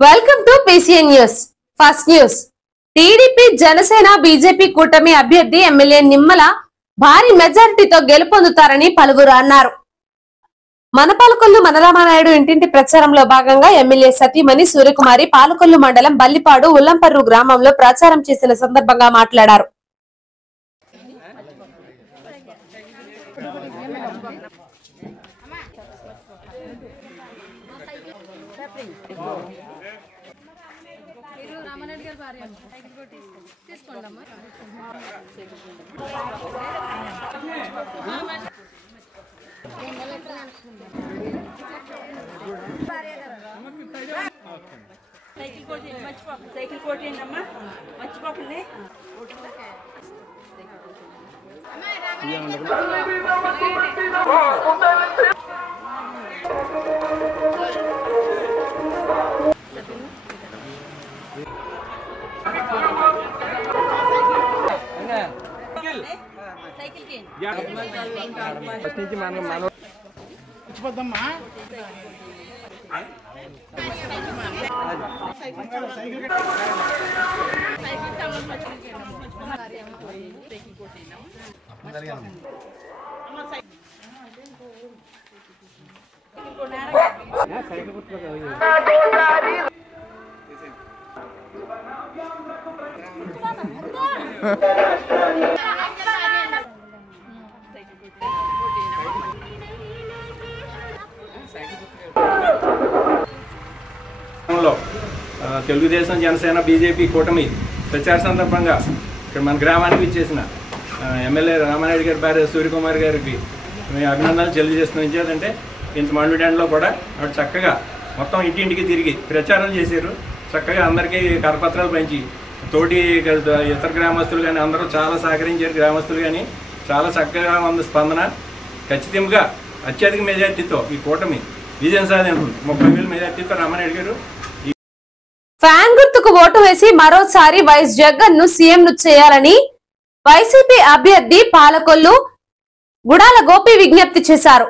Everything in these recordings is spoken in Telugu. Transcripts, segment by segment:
Welcome to PCN news. First news. TDP Janasena BJP కూటమి అభ్యర్థి ఎమ్మెల్యే నిమ్మల భారీ మెజారిటీతో గెలుపొందుతారని పలువురు అన్నారు. మనపాలకొల్లు మనరామనాయుడు ఇంటింటి ప్రచారంలో భాగంగా ఎమ్మెల్యే సతీమణి సూర్యకుమారి పాలకొల్లు మండలం బల్లిపాడు ఉల్లంపర్రు గ్రామంలో ప్రచారం చేసిన సందర్భంగా మాట్లాడారు. సైకిల్ కోటేయండి అమ్మా, మర్చిపోకండి. తెలుగుదేశం జనసేన బీజేపీ కూటమి ప్రచార సందర్భంగా ఇక్కడ మన గ్రామానికి ఇచ్చేసిన ఎమ్మెల్యే రామానాయుడు గారి భార్య సూర్యకుమార్ గారికి మేము అభినందనలు తెలియజేస్తున్నాం. ఏంటంటే ఇంత మండుటెండలో కూడా ఆవిడ చక్కగా మొత్తం ఇంటింటికి తిరిగి ప్రచారం చేశారు. చక్కగా అందరికీ కరపత్రాలు పంచి తోటి ఇతర గ్రామస్తులు కానీ అందరూ చాలా సహకరించారు. గ్రామస్తులు కానీ చాలా చక్కగా ఉంది స్పందన. ఖచ్చితంగా అత్యధిక మెజార్టీతో ఈ కూటమి విజయం సాధించింది. 30,000 మెజార్టీతో రామానాయుడు గారు ఫ్యాన్ గుర్తుకు ఓటు వేసి మరోసారి వైఎస్ జగన్ ను సీఎం ను చేయాలని వైసీపీ అభ్యర్థి పాలకొల్లు గుడాల గోపి విజ్ఞప్తి చేశారు.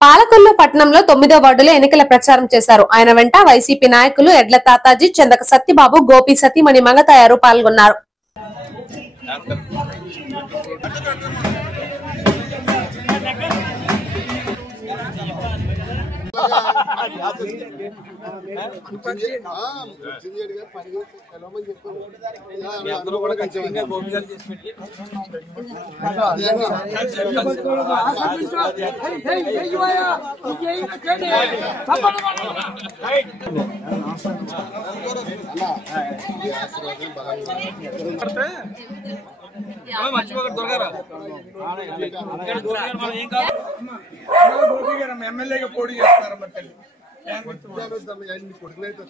పాలకొల్లు పట్టణంలో 9వ వార్డులో ఎన్నికల ప్రచారం చేశారు. ఆయన వెంట వైసీపీ నాయకులు ఎడ్ల తాతాజీ, చందక సత్యబాబు, గోపి, సతీమణి మంగతాయారు పాల్గొన్నారు. ఎమ్మెల్యేగా పోటీ చేస్తున్నారు.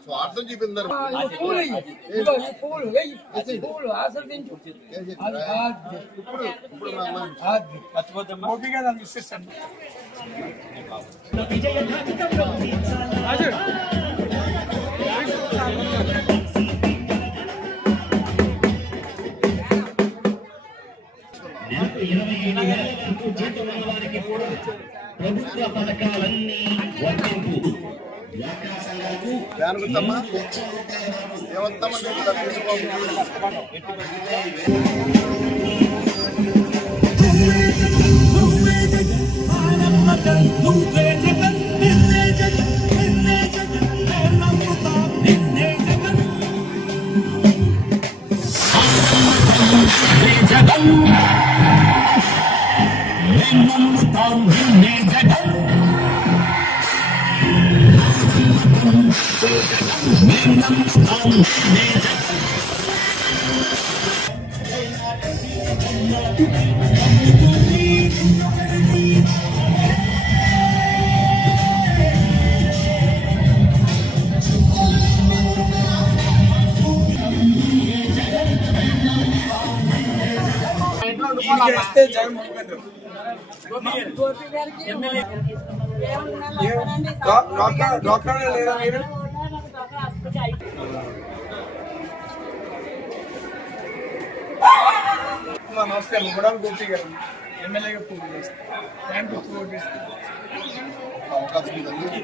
స్వార్థం చూపించారు. ప్రభుత్వ పథకాలన్నీ వర్తింపు నమస్కారం. గుడాల గోపి గారు ఎమ్మెల్యేగా పోటీ చేస్తారు. ఫ్యాన్ గుర్తు ఓటు వేస్తారు. అవకాశం ఉందండి.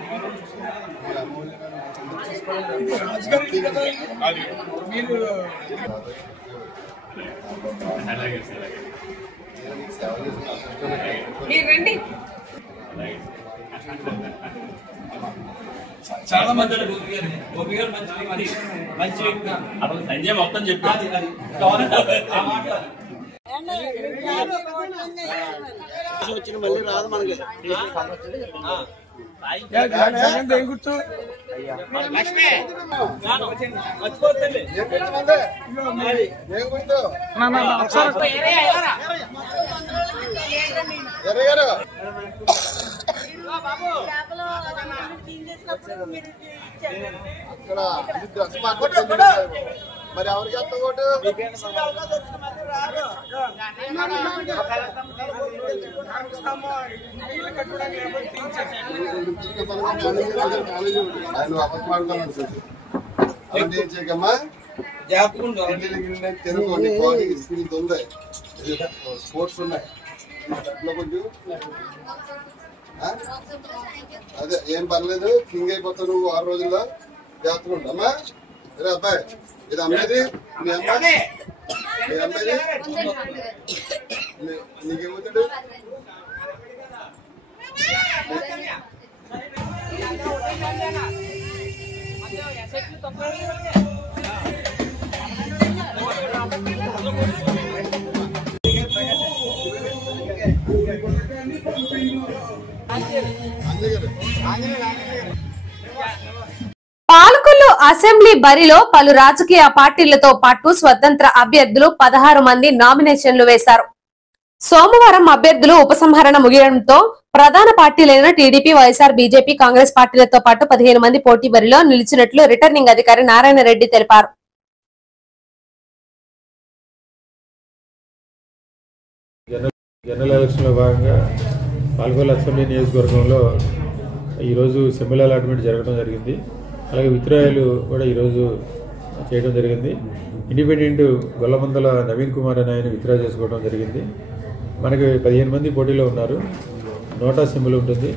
రాజకీయ కదా మీరు రండి. చాలా మంది సంజయ్ మొత్తం చెప్పాలి వచ్చిన మళ్ళీ రాదు మనకి. జగన్ ఏం గుర్తు మరి ఎవరికి వేస్తాం ఓటు? ఆయన అపస్మాడుతున్నాను చేయకమ్మా తెలుగుకోండి. కోడింగ్ స్కిల్స్ ఉంది, స్పోర్ట్స్ ఉన్నాయి. కొంచెం అదే ఏం పర్లేదు. కింగ్ అయిపోతావు నువ్వు 6 రోజుల్లో. జాగ్రత్తగా ఉంటామా. రే అబ్బాయి, ఇది అమ్మేది మీ అమ్మాయి, మీ అమ్మాయిది నీకేమవుతాడు? పాలకొల్లు అసెంబ్లీ బరిలో పలు రాజకీయ పార్టీలతో పాటు స్వతంత్ర అభ్యర్థులు 16 మంది నామినేషన్లు వేశారు. సోమవారం అభ్యర్థులు ఉపసంహరణ ముగియడంతో ప్రధాన పార్టీలైన టీడీపీ, వైఎస్ఆర్, బీజేపీ, కాంగ్రెస్ పార్టీలతో పాటు 15 మంది పోటీ బరిలో నిలిచినట్లు రిటర్నింగ్ అధికారి నారాయణ రెడ్డి తెలిపారు. జనరల్ ఎలక్షన్లో భాగంగా పాలకొల్లు అసెంబ్లీ నియోజకవర్గంలో ఈరోజు సింబల్ అలాట్మెంట్ జరగడం జరిగింది. అలాగే విత్డ్రాయలు కూడా ఈరోజు చేయడం జరిగింది. ఇండిపెండెంట్ గొల్లమందల నవీన్ కుమార్ అని ఆయన విత్డ్రా చేసుకోవడం జరిగింది. మనకి 15 మంది పోటీలో ఉన్నారు. నోటా సింబల్ ఉంటుంది.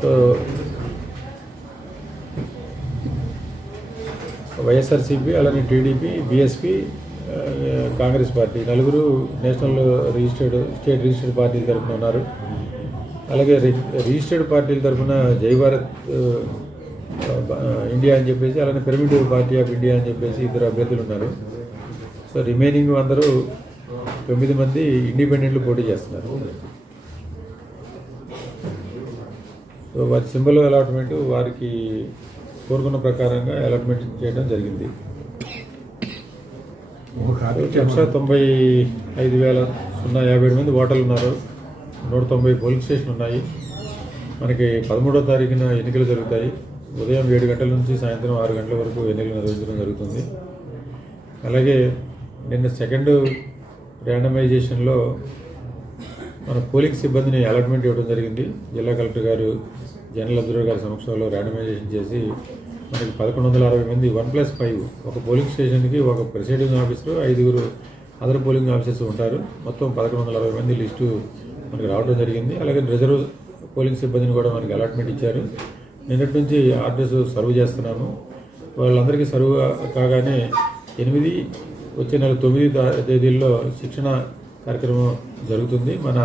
సో వైఎస్ఆర్సీపీ, అలానే టీడీపీ, బీఎస్పీ, కాంగ్రెస్ పార్టీ నలుగురు నేషనల్ రిజిస్టర్డ్, స్టేట్ రిజిస్టర్డ్ పార్టీల తరఫున ఉన్నారు. అలాగే రిజిస్టర్డ్ పార్టీల తరఫున జై భారత్ ఇండియా అని చెప్పేసి, అలానే పిరమిడ్ పార్టీ ఆఫ్ ఇండియా అని చెప్పేసి 2 అభ్యర్థులు ఉన్నారు. సో రిమైనింగ్ అందరూ 9 మంది ఇండిపెండెంట్లు పోటీ చేస్తున్నారు. సో వారి సింబల్ అలాట్మెంట్ వారికి కోరుకున్న ప్రకారంగా అలాట్మెంట్ చేయడం జరిగింది. 1,95,057 మంది ఓటర్లు ఉన్నారు. 190 పోలింగ్ స్టేషన్లు ఉన్నాయి. మనకి 13వ తారీఖున ఎన్నికలు జరుగుతాయి. ఉదయం 7 గంటల నుంచి సాయంత్రం 6 గంటల వరకు ఎన్నికలు నిర్వహించడం జరుగుతుంది. అలాగే నిన్న సెకండ్ ర్యాండమైజేషన్లో మన పోలింగ్ సిబ్బందిని అలాట్మెంట్ ఇవ్వడం జరిగింది. జిల్లా కలెక్టర్ గారు, జనరల్ అబ్జర్వర్ గారి సమక్షంలో ర్యాండమైజేషన్ చేసి మనకి 1160 మంది 1+5 ఒక పోలింగ్ స్టేషన్కి ఒక presiding officer, 5 other polling officers ఉంటారు. మొత్తం 1160 మంది లిస్టు మనకి రావడం జరిగింది. అలాగే రిజర్వ్ పోలింగ్ సిబ్బందిని కూడా మనకి అలాట్మెంట్ ఇచ్చారు. నిన్నటి నుంచి ఆర్డర్స్ సర్వ్ చేస్తున్నాము. వాళ్ళందరికీ సర్వ్ కాగానే 8 వచ్చే నెల 9 తేదీల్లో శిక్షణ కార్యక్రమం జరుగుతుంది. మన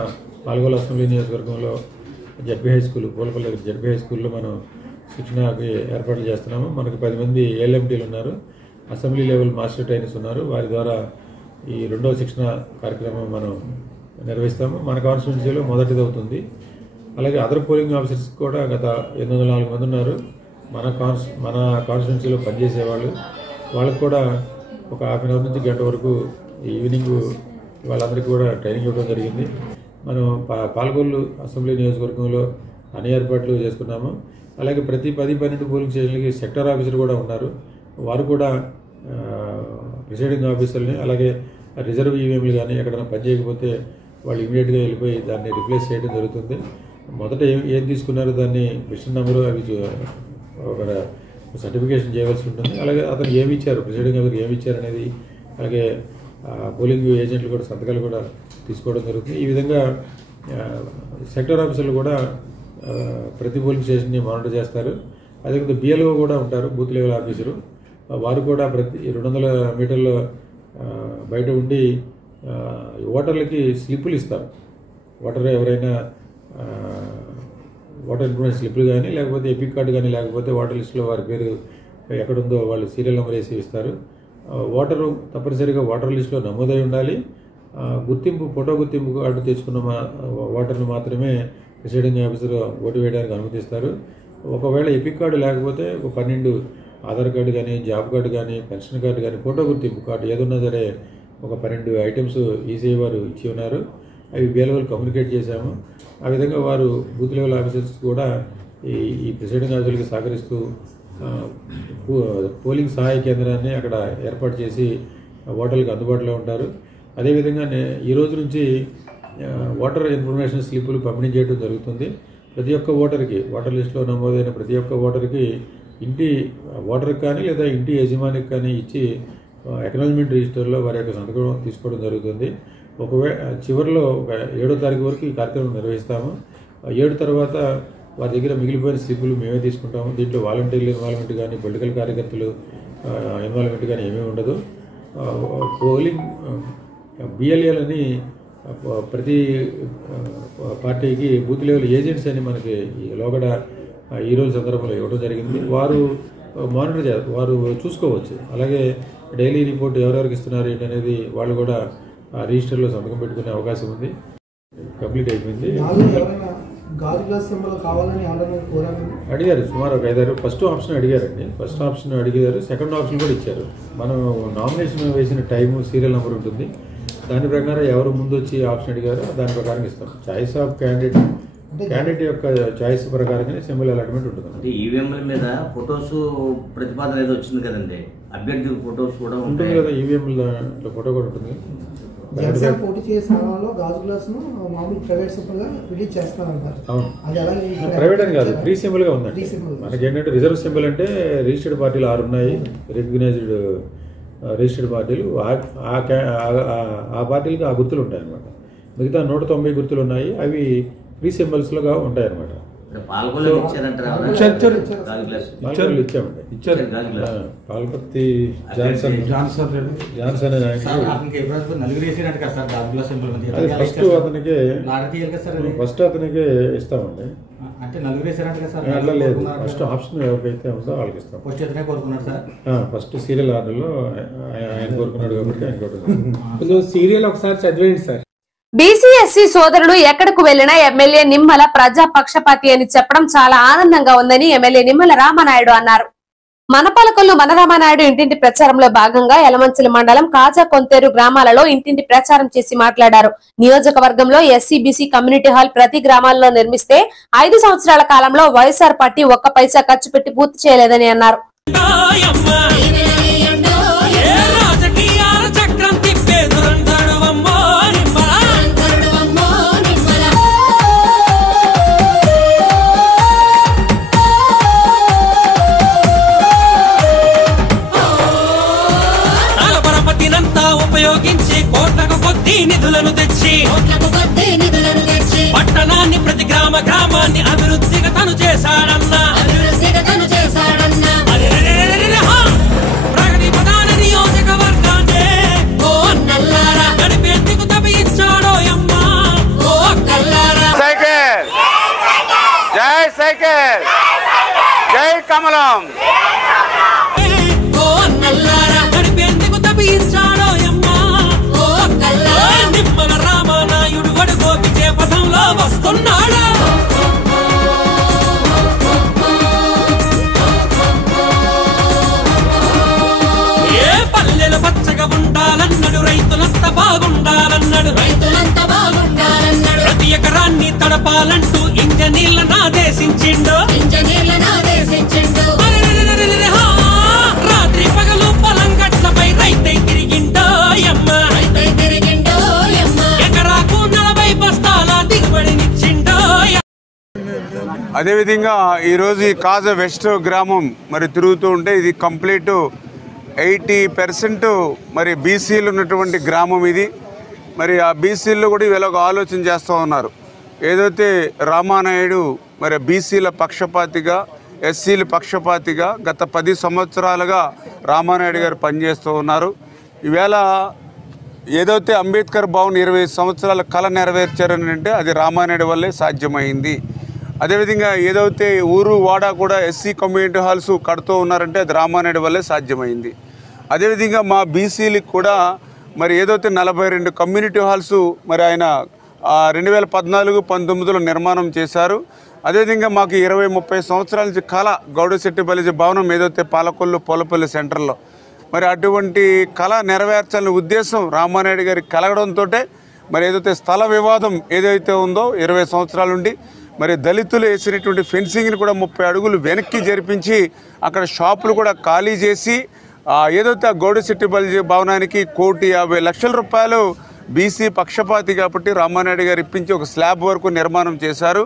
పాలకొల్లు అసెంబ్లీ నియోజకవర్గంలో ZP high school, Pulapalli ZP high స్కూల్లో మనం శిక్షణకి ఏర్పాట్లు చేస్తున్నాము. మనకు 10 మంది ఏఎల్ఎంటీలు ఉన్నారు. అసెంబ్లీ లెవెల్ మాస్టర్ ట్రైనర్స్ ఉన్నారు. వారి ద్వారా ఈ 2వ శిక్షణ కార్యక్రమం మనం నిర్వహిస్తాము. మన కాన్స్టిట్యున్సీలో మొదటిది అవుతుంది. అలాగే అదర్ పోలింగ్ ఆఫీసర్స్ కూడా గత 804 మంది ఉన్నారు. మన కాన్స్టిట్యున్సీలో పనిచేసేవాళ్ళు. వాళ్ళకు కూడా ఒక ½ గంట నుంచి గంట వరకు ఈవినింగ్ వాళ్ళందరికీ కూడా ట్రైనింగ్ ఇవ్వడం జరిగింది. మనం పాలకొల్లు అసెంబ్లీ నియోజకవర్గంలో అన్ని ఏర్పాట్లు చేసుకున్నాము. అలాగే ప్రతి 10-12 పోలింగ్ స్టేషన్లకి సెక్టర్ ఆఫీసర్ కూడా ఉన్నారు. వారు కూడా ప్రిసైడింగ్ ఆఫీసర్ని, అలాగే రిజర్వ్ ఈవీఎంలు కానీ ఎక్కడైనా పని చేయకపోతే వాళ్ళు ఇమీడియట్గా వెళ్ళిపోయి దాన్ని రిప్లేస్ చేయడం జరుగుతుంది. మొదట ఏం తీసుకున్నారో దాన్ని మిషన్ నెంబరు అవి ఒక సర్టిఫికేషన్ చేయవలసి ఉంటుంది. అలాగే అతను ఏమి ఇచ్చారు, ప్రిసైడింగ్ ఆఫీసర్ ఏమి ఇచ్చారు అనేది, అలాగే పోలింగ్ ఏజెంట్లు కూడా సంతకాలు కూడా తీసుకోవడం జరుగుతుంది. ఈ విధంగా సెక్టర్ ఆఫీసర్లు కూడా ప్రతి పోలింగ్ స్టేషన్ని మానిటర్ చేస్తారు. అదేవిధంగా బిఎల్ఓ కూడా ఉంటారు, బూత్ లెవెల్ ఆఫీసరు. వారు కూడా ప్రతి 200 మీటర్ల బయట ఉండి ఓటర్లకి స్లిప్పులు ఇస్తారు. ఓటర్ ఎవరైనా ఓటర్ ఇన్ఫర్మేషన్ స్లిప్లు కానీ లేకపోతే ఎపిక్ కార్డు కానీ లేకపోతే ఓటర్ లిస్టులో వారి పేరు ఎక్కడుందో వాళ్ళు సీరియల్ నెంబర్ వేసి ఇస్తారు. ఓటరు తప్పనిసరిగా ఓటర్ లిస్టులో నమోదై ఉండాలి. ఫోటో గుర్తింపు కార్డు తెచ్చుకున్న ఓటర్ను మాత్రమే ప్రిసైడింగ్ ఆఫీసర్ ఓటు వేయడానికి అనుమతిస్తారు. ఒకవేళ ఎపిక్ కార్డు లేకపోతే 12 ఆధార్ కార్డు కానీ, జాబ్ కార్డు కానీ, పెన్షన్ కార్డు కానీ, ఫోటో గుర్తింపు కార్డు ఏదున్నా సరే 12 ఐటమ్స్ ఈసీఐ వారు ఇచ్చి ఉన్నారు. అవి బిఎల్ఓలు కమ్యూనికేట్ చేశాము. ఆ విధంగా వారు బూత్ లెవెల్ ఆఫీసర్స్ కూడా ఈ ప్రిసైడింగ్ ఆఫీసర్కి సహకరిస్తూ పోలింగ్ సహాయ కేంద్రాన్ని అక్కడ ఏర్పాటు చేసి ఓటర్లకు అందుబాటులో ఉంటారు. అదేవిధంగా ఈ రోజు నుంచి ఓటర్ ఇన్ఫర్మేషన్ స్లిప్పులు పంపిణీ చేయడం జరుగుతుంది. ప్రతి ఒక్క ఓటర్కి ఓటర్ లిస్టులో నమోదైన ప్రతి ఒక్క ఓటర్కి ఇంటి ఓటర్కి కానీ లేదా ఇంటి యజమానికి కానీ ఇచ్చి ఎకనాలజ్మెంట్ రిజిస్టర్లో వారి యొక్క సంతకం తీసుకోవడం జరుగుతుంది. చివరిలో 7వ తారీఖు వరకు ఈ కార్యక్రమం నిర్వహిస్తాము. 7 తర్వాత వారి దగ్గర మిగిలిపోయిన స్లిప్పులు మేమే తీసుకుంటాము. దీంట్లో వాలంటీర్ల ఇన్వాల్వ్మెంట్ కానీ, పొలిటికల్ కార్యకర్తలు ఇన్వాల్వ్మెంట్ కానీ ఏమీ ఉండదు. పోలింగ్ బిఎల్ఏలని ప్రతి పార్టీకి బూత్ లెవెల్ ఏజెంట్స్ అని మనకి లోగడ ఈ రోజు సందర్భంలో ఇవ్వడం జరిగింది. వారు వారు చూసుకోవచ్చు. అలాగే డైలీ రిపోర్ట్ ఎవరెవరికి ఇస్తున్నారు ఏంటనేది వాళ్ళు కూడా రిజిస్టర్లో సంతకం పెట్టుకునే అవకాశం ఉంది. కంప్లీట్ అయిపోయింది. అడిగారు సుమారు ఒక 5-6 ఫస్ట్ ఆప్షన్ అడిగారండి. ఫస్ట్ ఆప్షన్ అడిగారు, సెకండ్ ఆప్షన్ కూడా ఇచ్చారు. మనం నామినేషన్ వేసిన టైము సీరియల్ నెంబర్ ఉంటుంది. దాని ప్రకారం ఎవరు ముందు వచ్చి ఆప్షన్ అడిగారో దాని ప్రకారం ఇస్తాం. చాయిస్ ఆఫ్ క్యాండిడేట్ యొక్క చాయిస్ ప్రకారంగానే సింబల్ అలాట్మెంట్ ఉంటుంది. అంటే ఈవీఎంల మీద ఫొటోస్ ప్రతిపాదన ఏదో వచ్చింది కదండి, అభ్యర్థి ఫొటోస్ కూడా ఉంటుంది కదా. ఈవీఎంలో ఫోటో కూడా ఉంటుంది. పోటీ చేసే స్థానంలో గాజు గ్లాస్ ను మామూలు ప్రైవేట్ సింబల్ గా రిలీజ్ చేస్తారంటారు. అది అలాగే ప్రైవేట్ అని కాదు, ఫ్రీ సింబల్ గా ఉందండి. మనకి ఏంటంటే రిజర్వ్ సింబల్ అంటే రిజిస్టర్డ్ పార్టీలు 6 ఉన్నాయి. రికగ్నైజ్డ్ రిజిస్టర్డ్ పార్టీలు ఆ పార్టీలకి ఆ గుర్తులు ఉంటాయి అన్నమాట. మిగతా 190 గుర్తులు ఉన్నాయి. అవి ఫ్రీ సింబల్స్లుగా ఉంటాయి అన్నమాట. పాల్పత్తి జాన్సన్ ఫస్ట్ అతనికి ఇస్తామండి. అట్లా లేదు, ఫస్ట్ ఆప్షన్ ఎవరికైతే ఉందో వాళ్ళకి ఇస్తాం. ఫస్ట్ సీరియల్ ఆర్డర్లో ఆయన కోరుకున్నాడు కాబట్టి ఆయన సీరియల్ ఒకసారి చదివేయండి సార్. బీసీ ఎస్సీ సోదరులు ఎక్కడకు వెళ్లినా ఎమ్మెల్యే నిమ్మల ప్రజా పక్షపాతి అని చెప్పడం చాలా ఆనందంగా ఉందని ఎమ్మెల్యే నిమ్మల రామానాయుడు అన్నారు. మనపలకొల్లు మన రామానాయుడు ఇంటింటి ప్రచారంలో భాగంగా యలమంచిలి మండలం కాజా కొంతేరు గ్రామాలలో ఇంటింటి ప్రచారం చేసి మాట్లాడారు. నియోజకవర్గంలో ఎస్సీ బీసీ కమ్యూనిటీ హాల్ ప్రతి గ్రామాల్లో నిర్మిస్తే 5 సంవత్సరాల కాలంలో వైఎస్ఆర్ పార్టీ 1 పైసా ఖర్చు పెట్టి పూర్తి చేయలేదని అన్నారు. ఉపయోగించి కోట్లకు కొద్ది నిధులను తెచ్చి పట్టణాన్ని ప్రతి గ్రామాన్ని అభివృద్ధిగా తను చేశాడన్నా. ప్రగతి ప్రధాన నియోజకవర్గాన్ని ఓ అన్నల్లారా నడిపేందుకు తప్పించాడో అమ్మా ఓ అక్కల్లారా. సైకిల్ జై సైకిల్ జై కమలం ఓ అన్నల్లారా నడిపేందుకు తప్పించాడో అమ్మా ఓ అక్కల్లారా. నిమ్మల రామానాయుడు వడుగో విజయ పథంలో వస్తున్నాడు. ఏ పల్లెలు పచ్చగా ఉండాలన్నాడు, రైతులంతా బాగుండాలన్నాడు. ప్రతి ఎకరాన్ని తడపాలంటూ ఇంజనీర్లను ఆదేశించిండు. రాత్రి పగలు పొలం గట్లపై రైతై తిరిగిండో యమ్మా. ఎకరాకు 40 బస్తాల దిగుబడినిచ్చిండో. అదేవిధంగా ఈరోజు ఈ కాజా వెస్ట్ గ్రామం మరి తిరుగుతూ ఉంటే ఇది కంప్లీట్ 80% మరి బీసీలు ఉన్నటువంటి గ్రామం ఇది. మరి ఆ బీసీల్లో కూడా వీళ్ళ ఒక ఆలోచన చేస్తూ ఉన్నారు. ఏదైతే రామానాయుడు మరి బీసీల పక్షపాతిగా, ఎస్సీల పక్షపాతిగా గత 10 సంవత్సరాలుగా రామానాయుడు గారు పనిచేస్తూ ఉన్నారు. ఈవేళ ఏదైతే అంబేద్కర్ భవన్ 20 సంవత్సరాల కళ నెరవేర్చారని అంటే అది రామానాయుడు వల్లే సాధ్యమైంది. అదేవిధంగా ఏదైతే ఊరు వాడ కూడా ఎస్సీ కమ్యూనిటీ హాల్స్ కడుతూ ఉన్నారంటే అది రామానాయుడు వల్లే సాధ్యమైంది. అదేవిధంగా మా బీసీలకు కూడా మరి ఏదైతే 42 కమ్యూనిటీ హాల్స్ మరి ఆయన 2014-19లో నిర్మాణం చేశారు. అదేవిధంగా మాకు 20-30 సంవత్సరాల నుంచి కళ గౌడశెట్టిపల్లి భవనం ఏదైతే పాలకొల్లు పోలపల్లి సెంటర్లో మరి అటువంటి కళ నెరవేర్చాలనే ఉద్దేశం రామానాయుడు గారికి కలగడంతో మరి ఏదైతే స్థల వివాదం ఏదైతే ఉందో 20 సంవత్సరాల నుండి మరి దళితులు వేసినటువంటి ఫెన్సింగ్ని కూడా 30 అడుగులు వెనక్కి జరిపించి అక్కడ షాపులు కూడా ఖాళీ చేసి ఏదైతే గౌడశెట్టిపల్లి భవనానికి 1,50,00,000 రూపాయలు బీసీ పక్షపాతి కాబట్టి రామానాయుడు గారు ఇప్పించి ఒక స్లాబ్ వరకు నిర్మాణం చేశారు.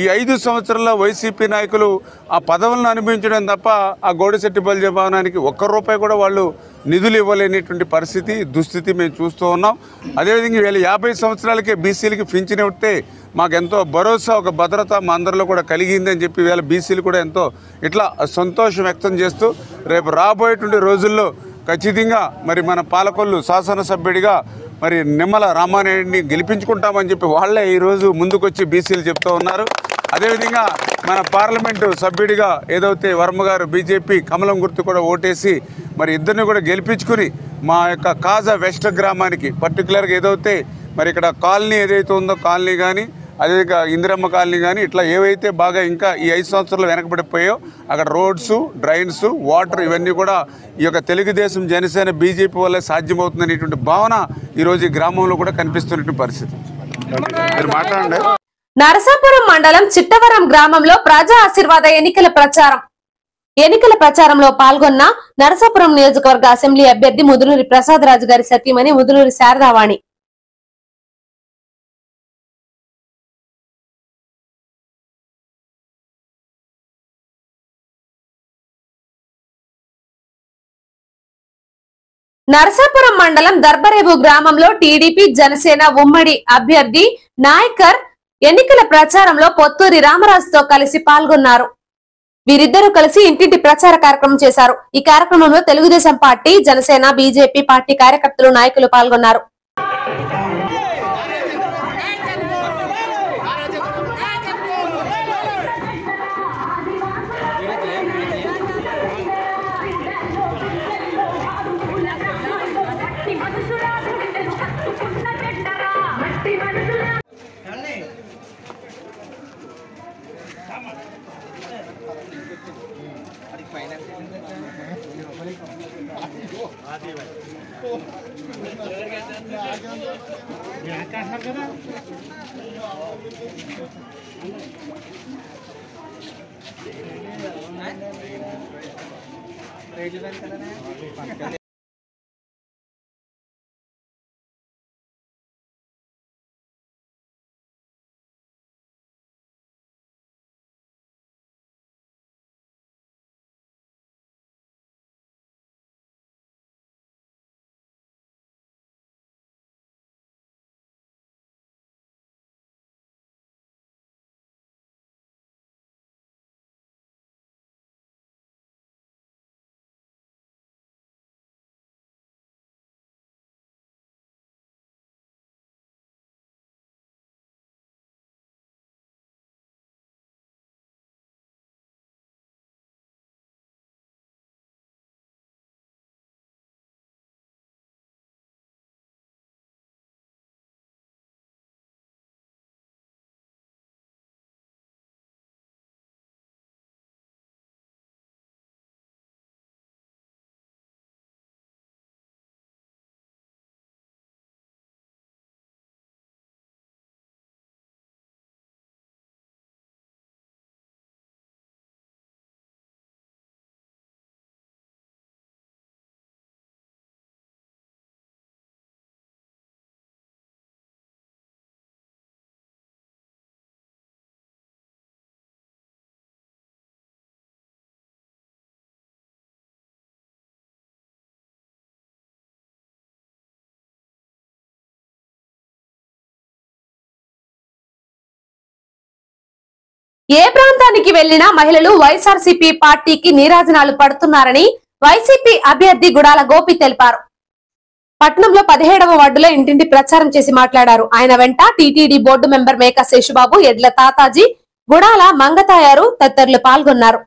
ఈ 5 సంవత్సరాల్లో వైసీపీ నాయకులు ఆ పదవులను అనుభవించడం తప్ప ఆ గౌడశెట్టిపల్లి భవనానికి ₹1 కూడా వాళ్ళు నిధులు ఇవ్వలేనటువంటి పరిస్థితి, దుస్థితి మేము చూస్తూ ఉన్నాం. అదేవిధంగా వీళ్ళు 50 సంవత్సరాలకే బీసీలకి పింఛన్ ఇస్తే మాకెంతో భరోసా, ఒక భద్రత మా అందరిలో కూడా కలిగిందని చెప్పి వీళ్ళ బీసీలు కూడా ఎంతో ఇట్లా సంతోషం వ్యక్తం చేస్తూ రేపు రాబోయేటువంటి రోజుల్లో ఖచ్చితంగా మరి మన పాలకొల్లు శాసనసభ్యుడిగా మరి నిమ్మల రామానాయుడిని గెలిపించుకుంటామని చెప్పి వాళ్ళే ఈరోజు ముందుకొచ్చి బీసీలు చెప్తూ ఉన్నారు. అదేవిధంగా మన పార్లమెంటు సభ్యుడిగా ఏదైతే వర్మ గారు బీజేపీ కమలం గుర్తు కూడా ఓటేసి మరి ఇద్దరిని కూడా గెలిపించుకుని మా యొక్క కాజా వెస్ట్ గ్రామానికి పర్టికులర్గా ఏదైతే మరి ఇక్కడ కాలనీ ఏదైతే ఉందో కాలనీ కానీ అదేవిధంగా ఇందిరమ్మ కాలనీ కానీ ఇట్లా ఏవైతే బాగా ఇంకా ఈ 5 సంవత్సరాలు వెనకబడిపోయాయో అక్కడ రోడ్స్, డ్రైన్స్, వాటర్ ఇవన్నీ కూడా ఈ యొక్క తెలుగుదేశం, జనసేన, బీజేపీ వల్లే సాధ్యమవుతుందనేటువంటి భావన ఈరోజు ఈ గ్రామంలో కూడా కనిపిస్తున్నటువంటి పరిస్థితి. మీరు మాట్లాడండి. నరసాపురం మండలం చిట్టవరం గ్రామంలో ప్రజా ఆశీర్వాద ఎన్నికల ప్రచారంలో పాల్గొన్న నరసాపురం నియోజకవర్గ అసెంబ్లీ అభ్యర్థి ముదునూరి ప్రసాద్ రాజు గారి సతీమణి ముదునూరి శారదావాణి. నరసాపురం మండలం దర్బరేవు గ్రామంలో టీడీపీ జనసేన ఉమ్మడి అభ్యర్థి నాయకర్ ఎన్నికల ప్రచారంలో పొత్తూరి రామరాజుతో కలిసి పాల్గొన్నారు. వీరిద్దరూ కలిసి ఇంటింటి ప్రచార కార్యక్రమం చేశారు. ఈ కార్యక్రమంలో Telugu Desam party, Janasena, BJP party కార్యకర్తలు, నాయకులు పాల్గొన్నారు. ఏ ప్రాంతానికి వెళ్లినా మహిళలు వైఎస్ఆర్సీపీ పార్టీకి నీరాజనాలు పడుతున్నారని వైసీపీ అభ్యర్థి గుడాల గోపి తెలిపారు. పట్నంలో 17వ వార్డులో ఇంటింటి ప్రచారం చేసి మాట్లాడారు. ఆయన వెంట TTD board member Meka Seshubabu, ఎడ్ల తాతాజీ, గుడాల మంగతాయారు తదితరులు పాల్గొన్నారు.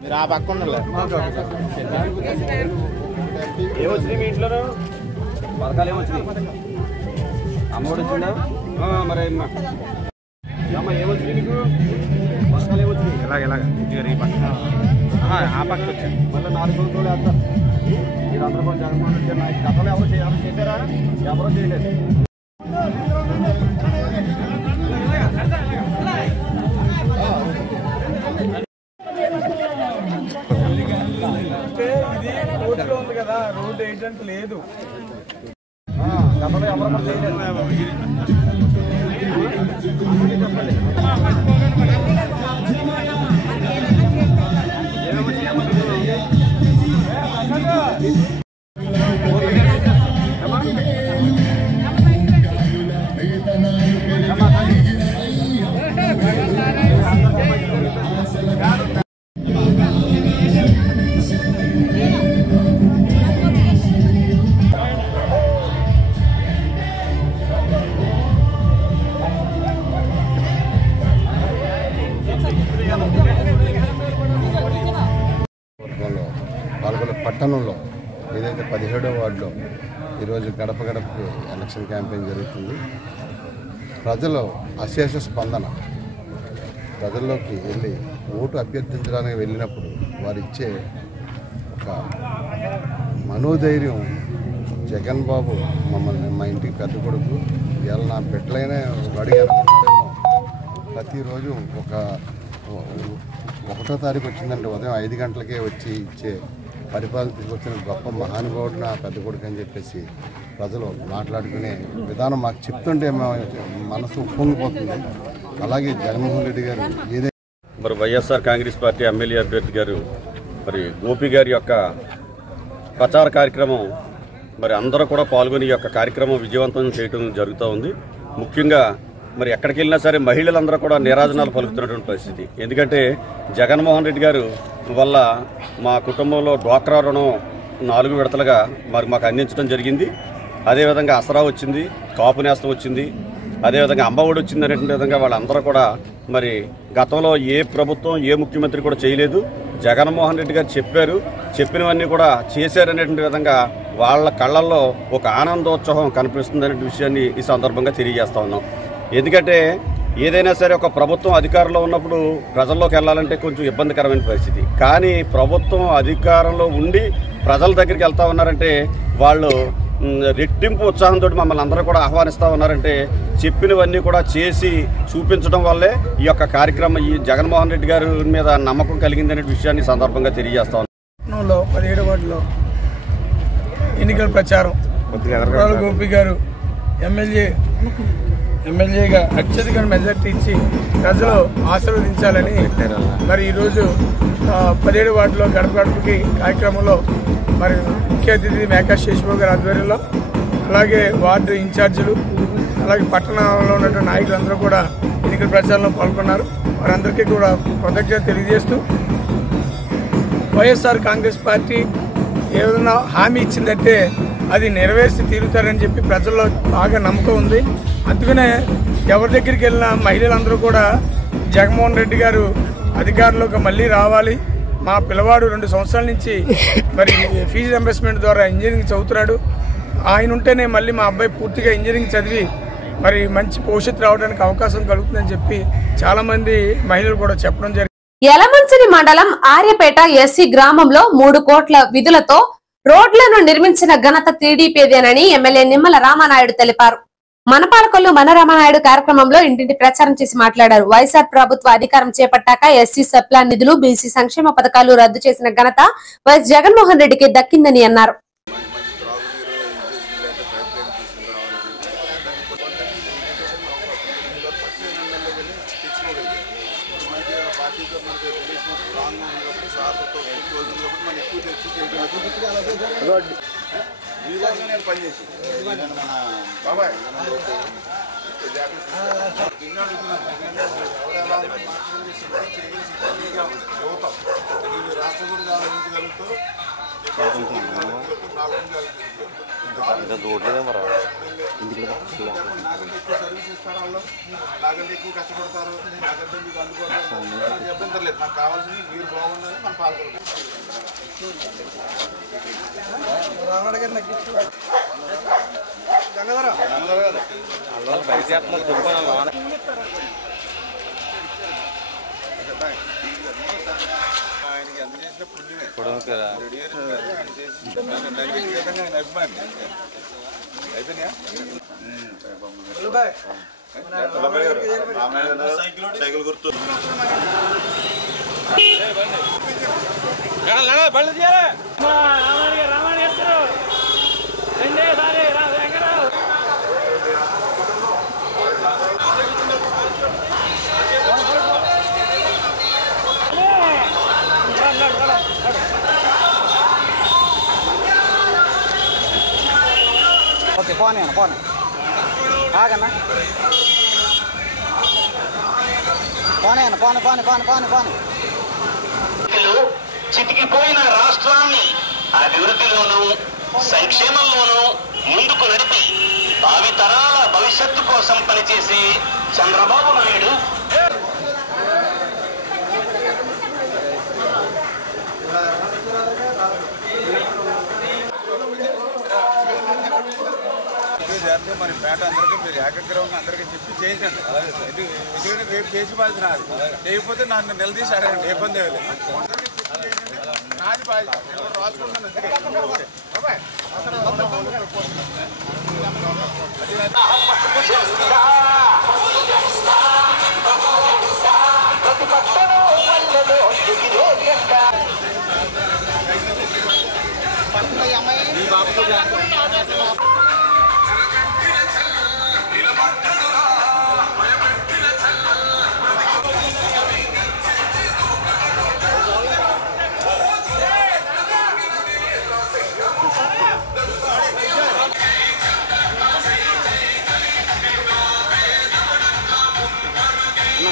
మీరు ఆ పక్క ఉండాలి. ఏమొచ్చినాయి మీ ఇంట్లో పథకాలు? ఏమొచ్చినాయి? అమ్మఒడి వచ్చిందా? మరి అమ్మ ఏమొచ్చినాయి మీకు పథకాలు? ఏమొచ్చినాయి? ఎలాగ ఈ పక్క ఆ పక్క వచ్చింది. మళ్ళీ 4 రోజులు వేస్తారు. మీరు అందరూ కొంచెం జగన్మోహన్ రెడ్డి గారు గతంలో ఎవరు చేశారా? ఎవరో చేయలేదు. ఉంది కదా, రోడ్డు వేయడానికి లేదు. గతంలో ఎవరో చేయలేదు. పాల్గొన్న పట్టణంలో ఏదైతే 17వ వార్డులో ఈరోజు గడప గడపకి ఎలక్షన్ క్యాంపెయిన్ జరుగుతుంది. ప్రజలు అశేష స్పందన. ప్రజల్లోకి వెళ్ళి ఓటు అభ్యర్థించడానికి వెళ్ళినప్పుడు వారు ఇచ్చే ఒక మనోధైర్యం, జగన్ బాబు మమ్మల్ని మా ఇంటికి పెద్ద కొడుకు ఇవాళ నా బిడ్డలైనా అడిగి అనుకుంటారేమో. ప్రతిరోజు 1వ తారీఖు వచ్చిందంటే ఉదయం 5 గంటలకే వచ్చి ఇచ్చే పరిపాలన తీసుకొచ్చిన గొప్ప మహానుభావుడు నా పెద్ద కొడుకు అని చెప్పేసి ప్రజలు మాట్లాడుకునే విధానం మాకు చెప్తుంటే మనసు ఉప్పొంగిపోతుంది. అలాగే జగన్మోహన్ రెడ్డి గారు ఏదైతే మరి వైఎస్ఆర్ కాంగ్రెస్ పార్టీ ఎమ్మెల్యే అభ్యర్థి గారు మరి గోపి గారి యొక్క ప్రచార కార్యక్రమం మరి అందరూ కూడా పాల్గొని ఈ యొక్క కార్యక్రమం విజయవంతం చేయడం జరుగుతూ ఉంది. ముఖ్యంగా మరి ఎక్కడికి వెళ్ళినా సరే మహిళలందరూ కూడా నీరాజనాలు పలుకుతున్నటువంటి పరిస్థితి. ఎందుకంటే జగన్మోహన్ రెడ్డి గారు వల్ల మా కుటుంబంలో డ్వాక్రా రుణం 4 విడతలుగా మరి మాకు అందించడం జరిగింది. అదేవిధంగా అసరా వచ్చింది, కాపు నేస్తం వచ్చింది, అదేవిధంగా అమ్మఒడి వచ్చిందనేటువంటి విధంగా వాళ్ళందరూ కూడా మరి గతంలో ఏ ప్రభుత్వం ఏ ముఖ్యమంత్రి కూడా చేయలేదు. జగన్మోహన్ రెడ్డి గారు చెప్పినవన్నీ కూడా చేశారనేటువంటి విధంగా వాళ్ళ కళ్ళల్లో ఒక ఆనందోత్సవం కనిపిస్తుందనే విషయాన్ని ఈ సందర్భంగా తెలియజేస్తా ఉన్నాం. ఎందుకంటే ఏదైనా సరే ఒక ప్రభుత్వం అధికారంలో ఉన్నప్పుడు ప్రజల్లోకి వెళ్ళాలంటే కొంచెం ఇబ్బందికరమైన పరిస్థితి. కానీ ప్రభుత్వం అధికారంలో ఉండి ప్రజల దగ్గరికి వెళ్తా ఉన్నారంటే వాళ్ళు రెట్టింపు ఉత్సాహంతో మమ్మల్ని అందరూ కూడా ఆహ్వానిస్తూ ఉన్నారంటే చెప్పినవన్నీ కూడా చేసి చూపించడం వల్లే ఈ యొక్క కార్యక్రమం ఈ జగన్మోహన్ రెడ్డి గారి మీద నమ్మకం కలిగిందనే విషయాన్ని సందర్భంగా తెలియజేస్తా ఉన్నాం. 17 వార్డులో ఎన్నికల ప్రచారం గోపి గారు ఎమ్మెల్యేగా అత్యధిక మెజార్టీ ఇచ్చి ప్రజలు ఆశీర్వదించాలని మరి ఈరోజు 17 వార్డులో గడప గడపకి కార్యక్రమంలో మరి ముఖ్య అతిథి మేకా శేషబాబు గారి ఆధ్వర్యంలో అలాగే వార్డు ఇన్ఛార్జీలు అలాగే పట్టణంలో ఉన్నటువంటి నాయకులందరూ కూడా ఎన్నికల ప్రచారంలో పాల్గొన్నారు. వారందరికీ కూడా కృతజ్ఞత తెలియజేస్తూ వైఎస్ఆర్ కాంగ్రెస్ పార్టీ ఏదైనా హామీ ఇచ్చిందంటే అది నెరవేర్చి తీరుతారని చెప్పి ప్రజల్లో బాగా నమ్మకం ఉంది. అందుకనే ఎవరి దగ్గరికి వెళ్ళిన మహిళలందరూ కూడా జగన్మోహన్ రెడ్డి గారు అధికారంలోకి మళ్ళీ రావాలి, మా పిల్లవాడు 2 సంవత్సరాల నుంచి మరి ఫీజు రింబర్స్మెంట్ ద్వారా ఇంజనీరింగ్ చదువుతున్నాడు, ఆయన ఉంటేనే మళ్ళీ మా అబ్బాయి పూర్తిగా ఇంజనీరింగ్ చదివి మరి మంచి భవిష్యత్తు రావడానికి అవకాశం కలుగుతుందని చెప్పి చాలా మంది మహిళలు కూడా చెప్పడం జరిగింది. యలమంచిలి మండలం ఆర్యపేట ఎస్సీ గ్రామంలో 3 కోట్ల విధులతో రోడ్లను నిర్మించిన ఘనత టీడీపీదేనని ఎమ్మెల్యే నిమ్మల రామానాయుడు తెలిపారు. మనపాలకొల్లు మన రామానాయుడు కార్యక్రమంలో ఇంటింటి ప్రచారం చేసి మాట్లాడారు. వైఎస్ఆర్ ప్రభుత్వ అధికారం చేపట్టాక ఎస్సీ సప్లాన్ నిధులు, బీసీ సంక్షేమ పథకాలు రద్దు చేసిన ఘనత వైఎస్ జగన్మోహన్ రెడ్డికి దక్కిందని అన్నారు. నాకంటే ఎక్కువ కష్టపడతారు, నాకంటే మీకు అందుకోవడం ఇబ్బంది లేదు. నాకు కావాల్సింది మీరు బాగుండాలి, మనం పాల్గొనాలి. ఆయనకి ఎంత చేసిన పుణ్యమే వ్యక్తిగతంగా ఆయన అభిమాని అయిపోయినా. సైకిల్ గుర్తు ఓకే పోనీ ఆగన్నా పోనీ చితికిపోయిన రాష్ట్రాన్ని అభివృద్ధిలోనూ సంక్షేమంలోనూ ముందుకు నడిపి భావితరాల భవిష్యత్తు కోసం పనిచేసే చంద్రబాబు నాయుడు మరి పేట అందరికీ మీరు ఏకగ్రహంగా అందరికీ చెప్పి చేయించండి. ఎందుకంటే రేపు చేసి బాధ్యత నాది, చేయకపోతే నన్ను నిలదీసి అడగండి, ఇబ్బంది లేదు. నాది బాధ్యత రాసుకుంటాను.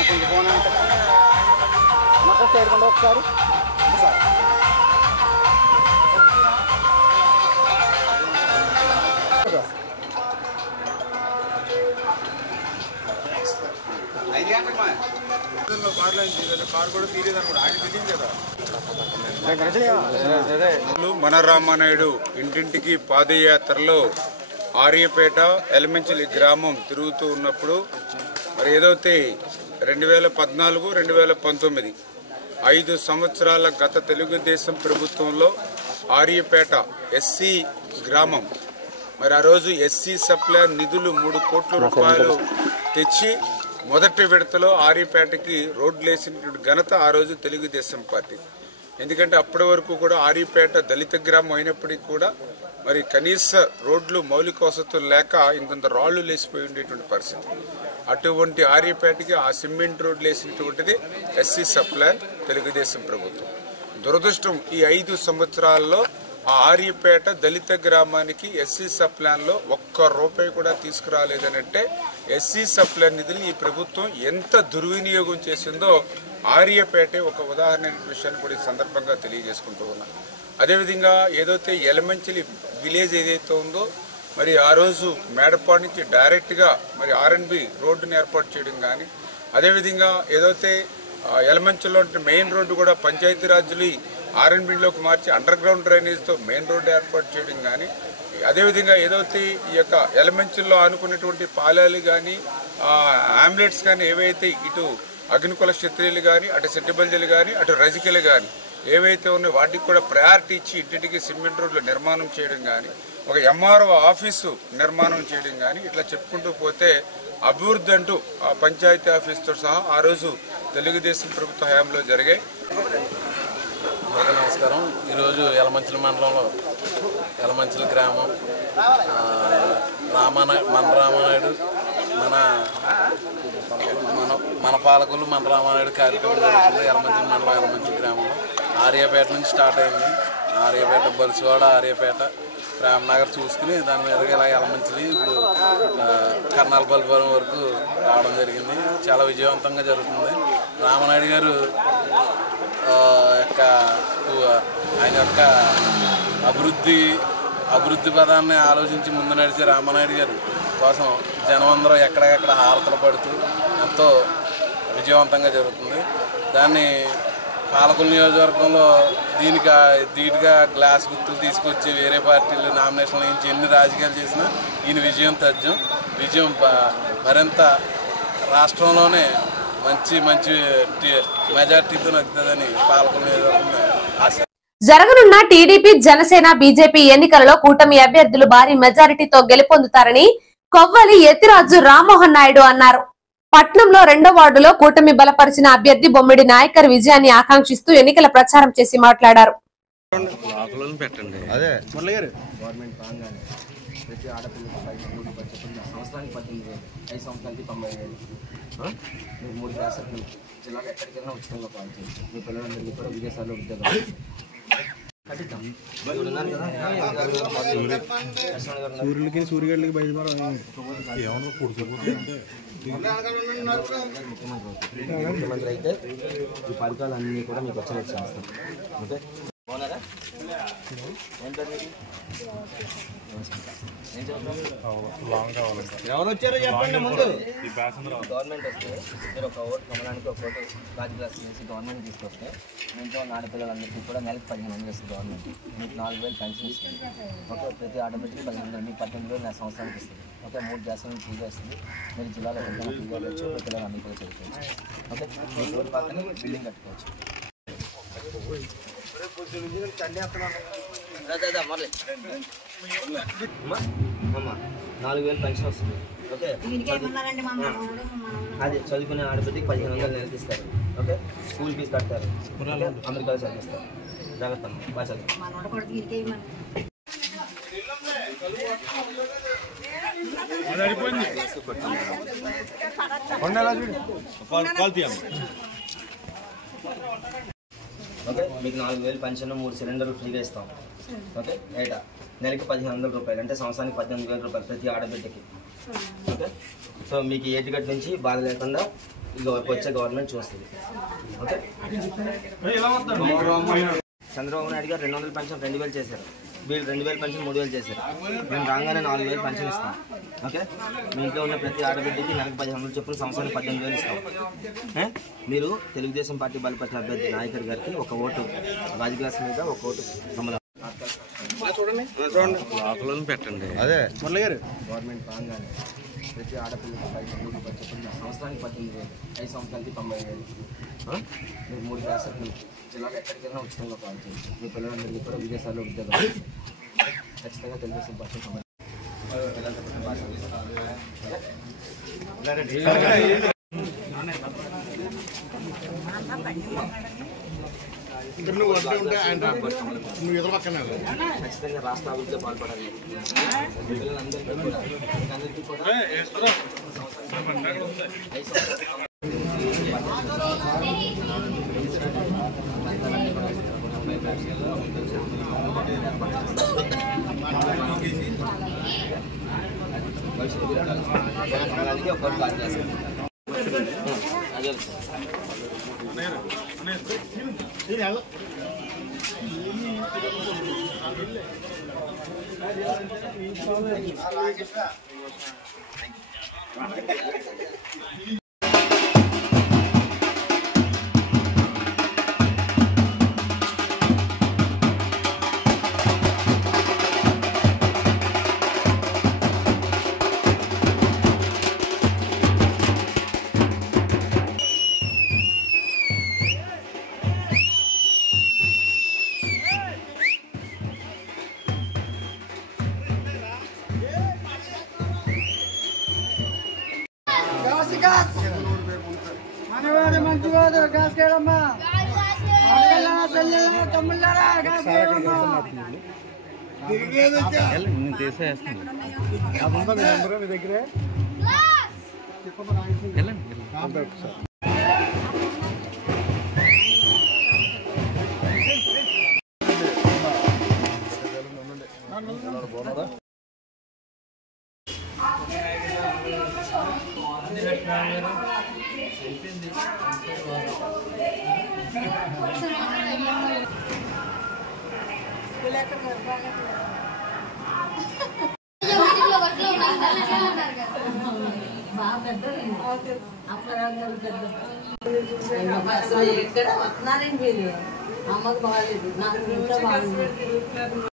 కొంచెం ఫోన్ మొత్తం చేరుకుంటే ఒకసారి మన రామానాయుడు ఇంటింటికి పాదయాత్రలో ఆర్యపేట ఎలమెంచలి గ్రామం తిరుగుతూ ఉన్నప్పుడు మరి ఏదైతే 2014, 2019 5 సంవత్సరాల గత తెలుగుదేశం ప్రభుత్వంలో ఆర్యపేట ఎస్సీ గ్రామం మరి ఆ రోజు ఎస్సీ సప్లై నిధులు 3 కోట్ల రూపాయలు తెచ్చి మొదటి విడతలో ఆర్యపేటకి రోడ్లు వేసినటువంటి ఘనత ఆ రోజు తెలుగుదేశం పార్టీ. ఎందుకంటే అప్పటి వరకు కూడా ఆర్యపేట దళిత గ్రామం అయినప్పటికీ కూడా మరి కనీస రోడ్లు మౌలిక వసతులు లేక ఇంత రాళ్లు లేసిపోయి ఉండేటువంటి పరిస్థితి. అటువంటి ఆర్యపేటకి ఆ సిమెంట్ రోడ్లు వేసినటువంటిది ఎస్సీ సప్లై తెలుగుదేశం ప్రభుత్వం. దురదృష్టం ఈ 5 సంవత్సరాల్లో ఆ ఆర్యపేట దళిత గ్రామానికి ఎస్సీ సప్లాన్లో 1 రూపాయి కూడా తీసుకురాలేదనంటే ఎస్సీ సప్లాన్ నిధులు ఈ ప్రభుత్వం ఎంత దుర్వినియోగం చేసిందో ఆర్యపేటే ఒక ఉదాహరణ విషయాన్ని కూడా ఈ సందర్భంగా తెలియజేసుకుంటూ ఉన్నాం. అదేవిధంగా ఏదైతే ఎలమంచిలి విలేజ్ ఏదైతే ఉందో మరి ఆ రోజు మేడపాడు నుంచి డైరెక్ట్గా మరి ఆర్ఎన్బి రోడ్డుని ఏర్పాటు చేయడం కానీ, అదేవిధంగా ఏదైతే ఎలమంచిలో మెయిన్ రోడ్డు కూడా పంచాయతీరాజ్లు ఆర్ఎన్బిలోకి మార్చి అండర్ గ్రౌండ్ డ్రైనేజ్తో మెయిన్ రోడ్డు ఏర్పాటు చేయడం కానీ, అదేవిధంగా ఏదైతే ఈ యొక్క ఎలమెంచిల్లో ఆనుకున్నటువంటి పాలాలు కానీ ఆంబులెట్స్ కానీ ఏవైతే ఇటు అగ్నికుల క్షత్రియులు కానీ అటు సెట్టిబల్జలు కానీ అటు రజికలు కానీ ఏవైతే ఉన్నాయో వాటికి కూడా ప్రయారిటీ ఇచ్చి ఇంటింటికి సిమెంట్ రోడ్లు నిర్మాణం చేయడం కానీ, ఒక ఎంఆర్ఓ ఆఫీసు నిర్మాణం చేయడం కానీ ఇట్లా చెప్పుకుంటూ పోతే అభివృద్ధి అంటూ ఆ పంచాయతీ ఆఫీస్తో సహా ఆ రోజు తెలుగుదేశం ప్రభుత్వ హయాంలో జరిగాయి. నమస్కారం. ఈరోజు యలమంచిలి మండలంలో యలమంచిలి గ్రామం మన రామానాయుడు మన పాలకులు మన రామానాయుడు కార్యక్రమం జరుగుతుంది. యలమంచిలి మండలం యలమంచిలి గ్రామంలో ఆర్యపేట నుంచి స్టార్ట్ అయింది. ఆర్యపేట, బలిసివాడ, ఆర్యపేట, ప్రేమనగర్ చూసుకుని దాని మీదగా ఇలా యలమంచిలి ఇప్పుడు కర్నాల బలిపురం వరకు రావడం జరిగింది. చాలా విజయవంతంగా జరుగుతుంది. రామానాయుడు గారు ఆయన యొక్క అభివృద్ధి పదాన్ని ఆలోచించి ముందు నడిచే రామానాయుడు గారు కోసం జనం అందరూ ఎక్కడెక్కడ హారతలు పడుతూ ఎంతో విజయవంతంగా జరుగుతుంది. దాన్ని పాలకుల నియోజకవర్గంలో ధీటుగా గ్లాస్ గుర్తులు తీసుకొచ్చి వేరే పార్టీలు నామినేషన్లు నుంచి ఎన్ని రాజకీయాలు చేసినా ఈయన విజయం మరింత రాష్ట్రంలోనే మంచి మెజార్టీతో నగ్గుతుందని పాలకుల నియోజకవర్గంలో ఆశ. జరగనున్న టీడీపీ, జనసేన, బీజేపీ ఎన్నికలలో కూటమి అభ్యర్థులు భారీ మెజారిటీతో గెలుపొందుతారని కొవ్వలి యతిరాజు రామ్మోహన్ నాయుడు అన్నారు. పట్నంలో 2వ వార్డులో కూటమి బలపరిచిన అభ్యర్థి బొమ్మిడి నాయకర్ విజయాన్ని ఆకాంక్షిస్తూ ఎన్నికల ప్రచారం చేసి మాట్లాడారు. సూర్యులకి సూర్యగడ్లకి బయలుదేరి ముఖ్యమంత్రి అయితే ఈ పథకాలు అన్నీ కూడా మీకు వచ్చేలా చేస్తాం. ఓకే, బాగున్నారా? ఎవరు వచ్చారో చెప్పండి. ముందు గవర్నమెంట్ వస్తే మీరు ఒక ఓటు కమలానికి ఒక ఓటు రాజు క్లాస్ చేసి గవర్నమెంట్ తీసుకొస్తే ఇంట్లో ఆడపిల్లలందరికీ కూడా నెలకు 1500 ఇస్తుంది గవర్నమెంట్. మీకు 4000 పెన్షన్ ఇస్తుంది. ఓకే, ప్రతి ఆడబిడ్డకి 1500, మీకు 18,000 సంవత్సరానికి ఇస్తుంది. ఓకే, 3 గ్యాసులను ఫ్రీగా ఇస్తుంది. మీరు జిల్లాలో ఎంతైనా ఫ్రీగా వచ్చి పిల్లలు అన్ని కూడా చదువుకోవచ్చు. ఓకే, మీ ఊరి పక్కన బిల్డింగ్ కట్టుకోవచ్చు. అమ్మా 4000 పెన్షన్ వస్తుంది. ఓకే, అదే చదువుకునే ఆడబిడ్డకి 1500 నెలకి ఇస్తారు. ఓకే, స్కూల్ ఫీజు కడతారు. అమెరికాలో చదివిస్తారు. జాగ్రత్త అమ్మా, బాగా చదువు. ఓకే, మీకు 4000 పెన్షన్, 3 సిలిండర్లు ఫ్రీగా ఇస్తాం. ఓకే, ఏటా నెలకి 1500 రూపాయలు, అంటే సంవత్సరానికి 18,000 రూపాయలు ప్రతి ఆడబిడ్డకి. ఓకే, సో మీకు ఏటిగట్ నుంచి బాధ లేకుండా వచ్చే గవర్నమెంట్ చూస్తుంది. ఓకే, చంద్రబాబు నాయుడు గారు 200 పెన్షన్ 2000 చేశారు. వీళ్ళు 2000 పెన్షన్ 3000 చేశారు. మేము రాగానే 4000 పెన్షన్ ఇస్తాం. ఓకే, మీ ఇంట్లో ఉన్న ప్రతి ఆడబిడ్డకి నెలకు 1500 చొప్పున సంవత్సరానికి 18,000 ఇస్తాం. మీరు తెలుగుదేశం పార్టీ బలపరిచిన అభ్యర్థి నాయకర్ గారికి ఒక ఓటు గాజు గ్లాస్ మీద ఒక ఓటు చూడండి పెట్టండి. అదే మురళి గారు గవర్నమెంట్ రాగానే ప్రతి ఆడపిల్లకి 1500 రూపాయలు చొప్పున సంవత్సరానికి 18,000, 5 సంవత్సరాలకి 90,000. మీరు 3 క్లాసులు జిల్లాలో ఎక్కడికైనా ఉచితంగా కాల్ చేయండి. మీ పిల్లలందరికీ కూడా విదేశాల్లో ఉద్యోగాలు ఖచ్చితంగా తెలుగుదేశం పార్టీ ఖచ్చితంగా రాష్ట్ర అభివృద్ధిలో పాల్పడాలి. పిల్లలందరికీ కూడా ఒకటి కాల్ చేస్తాను. మనవాడు మంచివాడు కాసుకేడమ్మా తమ్ముళ్ళారా కాసుకేడమ్మా మీ దగ్గరే ఎక్కడ వస్తున్నారండి మీరు? అమ్మకు బాగాలేదు, నాకు ఇంట్లో బాగాలేదు.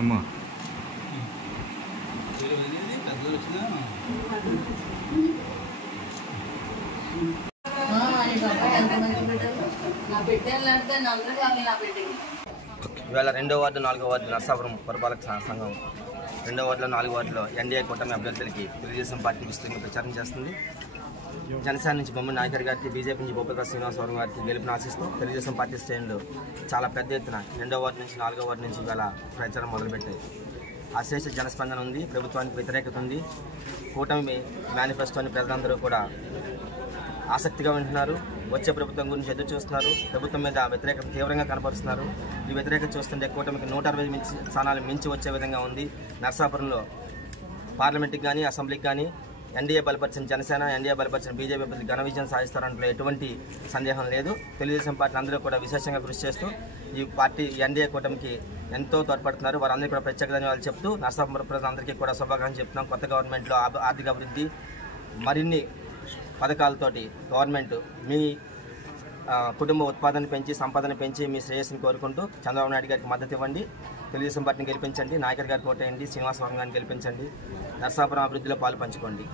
అమ్మా నా బిడ్డలు అంటే నన్ను కాదు నా బిడ్డకి. ఇవాళ 2వ వార్డు 4వ వార్డు నర్సాపురం పురపాలక సంఘం 2వ వార్డులో 4వ వార్డులో ఎన్డీఏ కూటమి అభ్యర్థులకి తెలుగుదేశం పార్టీ విస్తృతంగా ప్రచారం చేస్తుంది. జనసేన నుంచి బొమ్మడి నాయకర్ గారికి, బీజేపీ నుంచి భూపతి శ్రీనివాసవరం గారికి గెలుపును ఆశిస్తూ తెలుగుదేశం పార్టీ శ్రేణులు చాలా పెద్ద ఎత్తున 2వ వార్డు నుంచి 4వ వార్డు నుంచి ఇవాళ ప్రచారం మొదలుపెట్టాయి. అశేష జనస్పందన ఉంది, ప్రభుత్వానికి వ్యతిరేకత ఉంది. కూటమి మేనిఫెస్టోని ప్రజలందరూ కూడా ఆసక్తిగా వింటున్నారు. వచ్చే ప్రభుత్వం గురించి ఎదురు చూస్తున్నారు. ప్రభుత్వం మీద వ్యతిరేకత తీవ్రంగా కనపరుస్తున్నారు. ఈ వ్యతిరేకత చూస్తుంటే కూటమికి 160 స్థానాలు మించి వచ్చే విధంగా ఉంది. నర్సాపురంలో పార్లమెంట్కి కానీ అసెంబ్లీకి కానీ ఎన్డీఏ బలపరిచిన జనసేన, ఎన్డీఏ బలపరిచిన బీజేపీ ఘన విజయం సాధిస్తారంటే ఎటువంటి సందేహం లేదు. తెలుగుదేశం పార్టీ అందరూ కూడా విశేషంగా కృషి చేస్తూ ఈ పార్టీ ఎన్డీఏ కూటమికి ఎంతో తోడ్పడుతున్నారు. వారందరికీ కూడా ప్రత్యేక ధన్యవాదాలు చెప్తూ నర్సాపురం ప్రజలందరికీ కూడా శుభాకాంక్షలు చెప్తున్నాం. కొత్త గవర్నమెంట్లో ఆర్థిక అభివృద్ధి, మరిన్ని పథకాలతోటి గవర్నమెంట్ మీ కుటుంబ ఉత్పాదన పెంచి, సంపాదన పెంచి మీ శ్రేయస్సుని కోరుకుంటూ చంద్రబాబు నాయుడు గారికి మద్దతు ఇవ్వండి. తెలుగుదేశం పార్టీని గెలిపించండి. నాయకర్ గారికి ఓటేయండి. శ్రీనివాసవరం గారిని గెలిపించండి. నర్సాపురం అభివృద్ధిలో పాలు పంచుకోండి.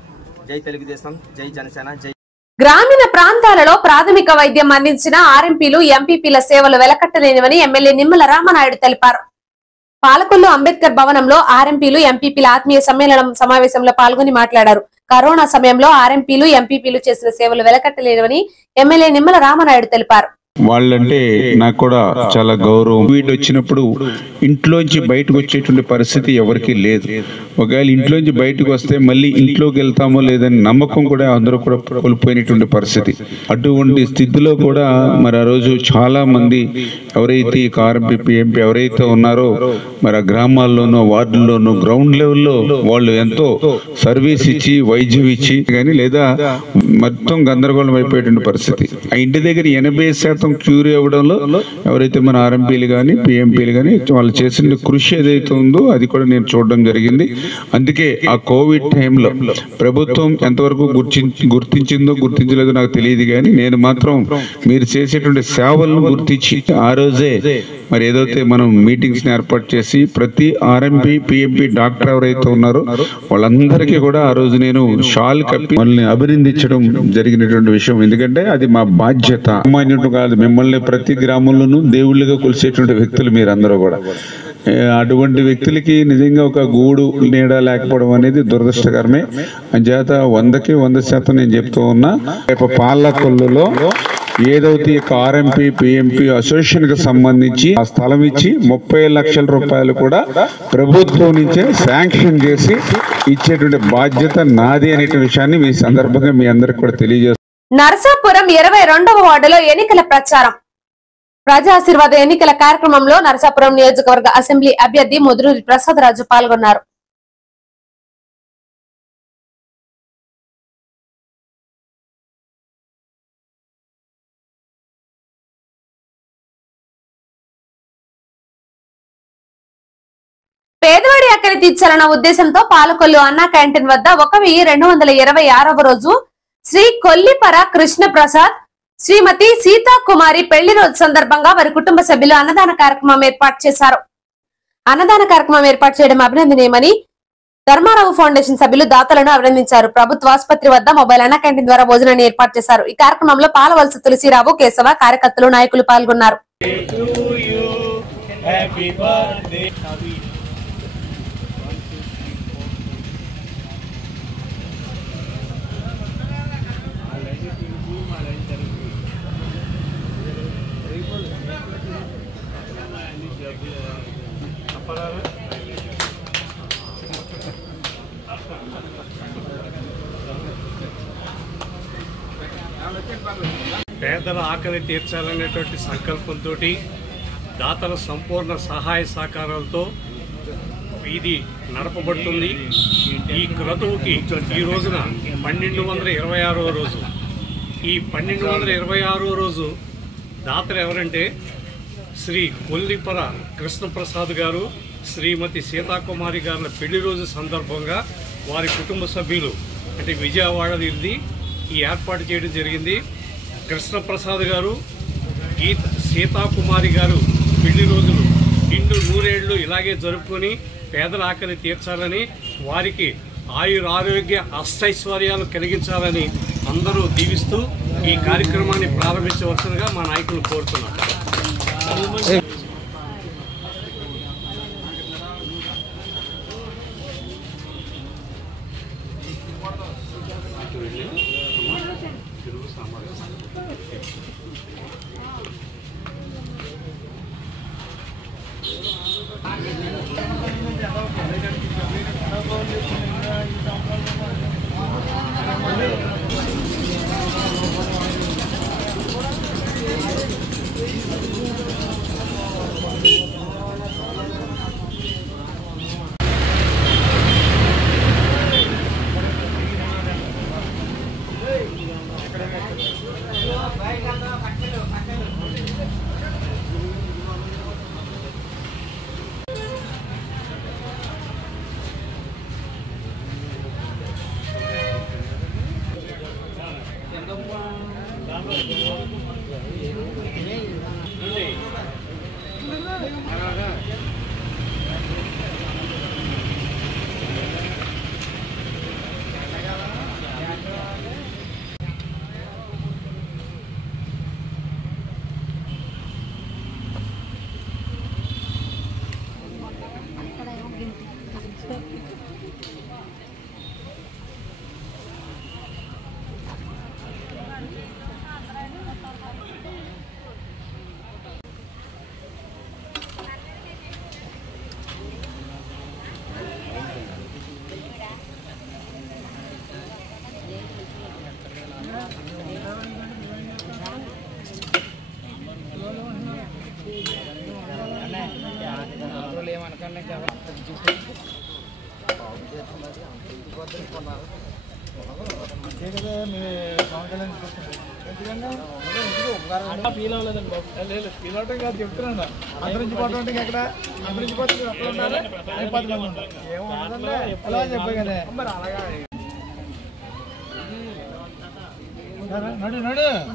జై తెలుగుదేశం, జై జనసేన, జై. గ్రామీణ ప్రాంతాలలో ప్రాథమిక వైద్యం అందించిన ఆర్ఎంపీలు, ఎంపీపీల సేవలు వెలకట్టలేనివని ఎమ్మెల్యే నిమ్మల రామనాయుడు తెలిపారు. పాలకొల్లు అంబేద్కర్ భవనంలో ఆర్ఎంపీలు, ఎంపీపీల ఆత్మీయ సమావేశంలో పాల్గొని మాట్లాడారు. కరోనా సమయంలో ఆర్ఎంపీలు, ఎంపీపీలు చేసిన సేవలు వెలకట్టలేనివని ఎమ్మెల్యే నిమ్మల రామనాయుడు తెలిపారు. వాళ్ళంటే నాకు కూడా చాలా గౌరవం. కోవిడ్ వచ్చినప్పుడు ఇంట్లోంచి బయటకు వచ్చేటువంటి పరిస్థితి ఎవరికీ లేదు. ఒకవేళ ఇంట్లోంచి బయటకు వస్తే మళ్ళీ ఇంట్లోకి వెళ్తామో లేదని నమ్మకం కూడా అందరూ కూడా కోల్పోయినటువంటి పరిస్థితి. అటువంటి స్థితిలో కూడా మరి ఆ రోజు చాలా మంది ఎవరైతే ఈ ఆర్ఎంపీ, ఎంపీ ఎవరైతే ఉన్నారో మరి ఆ గ్రామాల్లోనూ, వార్డుల్లోనూ, గ్రౌండ్ లెవెల్లో వాళ్ళు ఎంతో సర్వీస్ ఇచ్చి, వైద్యం ఇచ్చి కానీ లేదా మొత్తం గందరగోళం అయిపోయేటువంటి పరిస్థితి. ఆ ఇంటి దగ్గర 80% 100% క్యూర్ అవ్వడంలో ఎవరైతే మన ఆర్ఎంపీలు కానీ పిఎంపీలు కానీ వాళ్ళు చేసిన కృషి ఏదైతే ఉందో అది కూడా నేను చూడడం జరిగింది. అందుకే ఆ కోవిడ్ టైంలో ప్రభుత్వం ఎంతవరకు గుర్తించిందో గుర్తించలేదో నాకు తెలియదు, కానీ నేను మాత్రం మీరు చేసేటువంటి సేవలను గుర్తించి ఆ రోజే మరి ఏదైతే మనం మీటింగ్స్ని ఏర్పాటు చేసి ప్రతి ఆర్ఎంపీ పిఎంపీ డాక్టర్ ఎవరైతే ఉన్నారో వాళ్ళందరికీ కూడా ఆ రోజు నేను షాల్ కప్పి వాళ్ళని అభినందించడం జరిగినటువంటి విషయం. ఎందుకంటే అది మా బాధ్యత, సామాన్యుడు కాదు. మిమ్మల్ని ప్రతి గ్రామంలోనూ దేవుళ్ళుగా కొలిసేటువంటి వ్యక్తులు మీరందరూ కూడా. అటువంటి వ్యక్తులకి నిజంగా ఒక గూడు నీడ లేకపోవడం అనేది దురదృష్టకరమే. అంచేత 100కి 100% నేను చెప్తూ ఉన్నా, రేపు పాలకొల్లులో ఏదైతే ఆర్ఎంపీ పిఎంపీ అసోసియేషన్ కి సంబంధించి ఆ స్థలం ఇచ్చి 30 లక్షల రూపాయలు కూడా ప్రభుత్వం నుంచే శాంక్షన్ చేసి ఇచ్చేటువంటి బాధ్యత నాది అనే విషయాన్ని మీ సందర్భంగా మీ అందరికి కూడా తెలియజేస్తాను. నరసాపురం 22వ వార్డులో ఎన్నికల ప్రచారం. ప్రజాశీర్వాద ఎన్నికల కార్యక్రమంలో నరసాపురం నియోజకవర్గ అసెంబ్లీ అభ్యర్థి ముదురూరి ప్రసాదరాజు పాల్గొన్నారు. పేదవాడి ఆకలి తీర్చాలన్న ఉద్దేశంతో పాలకొల్లు అన్నా క్యాంటీన్ వద్ద 1226వ రోజు శ్రీ కొల్లిపర కృష్ణ ప్రసాద్ శ్రీమతి సీతాకుమారి పెళ్లి రోజు సందర్భంగా వారి కుటుంబ సభ్యులు అన్నదాన కార్యక్రమం ఏర్పాటు చేశారు. అన్నదాన కార్యక్రమం ఏర్పాటు చేయడం అభినందనీయమని ధర్మారావు ఫౌండేషన్ సభ్యులు దాతలను అభినందించారు. ప్రభుత్వ ఆసుపత్రి వద్ద మొబైల్ అన్నా క్యాంటీన్ ద్వారా భోజనాన్ని ఏర్పాటు చేశారు. ఈ కార్యక్రమంలో పాలవలస తులసిరావు, కేశవ, కార్యకర్తలు, నాయకులు పాల్గొన్నారు. పేదల ఆకలి తీర్చాలనేటువంటి సంకల్పంతో దాతల సంపూర్ణ సహాయ సహకారాలతో ఇది నడపబడుతుంది. ఈ క్రతువుకి ఈ రోజున 1226వ రోజు. ఈ 1226వ రోజు దాతలు ఎవరంటే శ్రీ కొల్లిపర కృష్ణప్రసాద్ గారు, శ్రీమతి సీతాకుమారి గారుల పెళ్లి రోజు సందర్భంగా వారి కుటుంబ సభ్యులు అంటే విజయవాడ ఇది ఈ ఏర్పాటు చేయడం జరిగింది. కృష్ణప్రసాద్ గారు, సీతాకుమారి గారు పెళ్లి రోజులు నిండు 100 ఏళ్ళు ఇలాగే జరుపుకొని పేదల ఆకలి తీర్చాలని, వారికి ఆయురారోగ్య అష్టైశ్వర్యాలు కలిగించాలని అందరూ దీవిస్తూ ఈ కార్యక్రమాన్ని ప్రారంభించవలసిందిగా మా నాయకులు కోరుతున్నారు. ఫీల్ అవ్వలేదండి బాబు. లేదు ఫీల్ అవటం కాదు చెప్తున్నాను. అంతరించిపోవటం అంటే ఎక్కడ అంతరించిపోతే ఎక్కడ ఉండాలి? 10 మంది ఉంటారు. ఏమో అలా చెప్పగానే మరి అలాగా నడు నడు నడవాలి.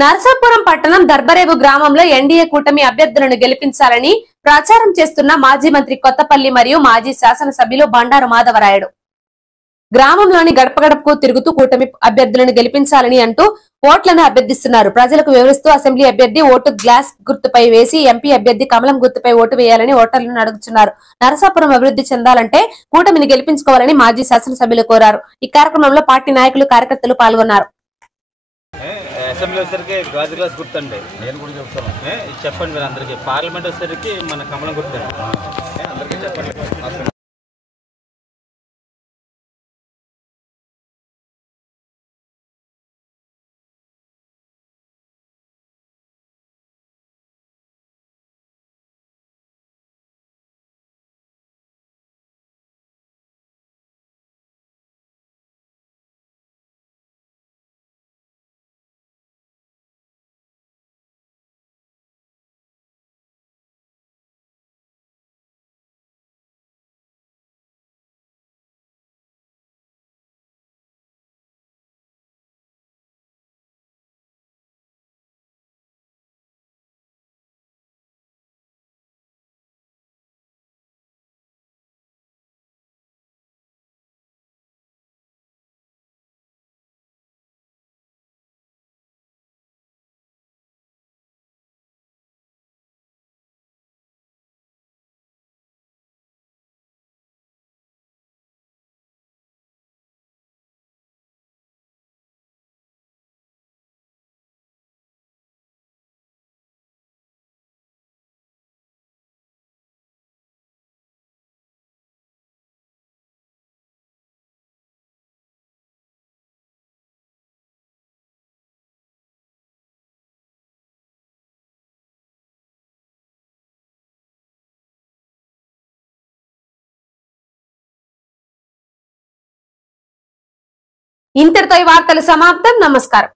నరసాపురం పట్టణం దర్బరేవు గ్రామంలో ఎన్డీఏ కూటమి అభ్యర్థులను గెలిపించాలని ప్రచారం చేస్తున్న మాజీ మంత్రి కొత్తపల్లి మరియు మాజీ శాసనసభ్యులు బండారు మాధవరాయుడు గ్రామంలోని గడప గడపకు తిరుగుతూ కూటమి అభ్యర్థులను గెలిపించాలని అంటూ ఓట్లను అభ్యర్థిస్తున్నారు. ప్రజలకు వివరిస్తూ అసెంబ్లీ అభ్యర్థి ఓటు గ్లాస్ గుర్తుపై వేసి ఎంపీ అభ్యర్థి కమలం గుర్తుపై ఓటు వేయాలని ఓటర్లను అడుగుతున్నారు. నరసాపురం అభివృద్ధి చెందాలంటే కూటమిని గెలిపించుకోవాలని మాజీ శాసనసభ్యులు కోరారు. ఈ కార్యక్రమంలో పార్టీ నాయకులు కార్యకర్తలు పాల్గొన్నారు. అసెంబ్లీ వచ్చేసరికి గాజు గ్లాస్ గుర్తండి. నేను కూడా చెప్తాను. చెప్పండి మీరు అందరికీ. పార్లమెంట్ వచ్చేసరికి మన కమలం గుర్తండి. అందరికీ చెప్పండి. ఇంతటితో ఈ వార్తలు సమాప్తం. నమస్కారం.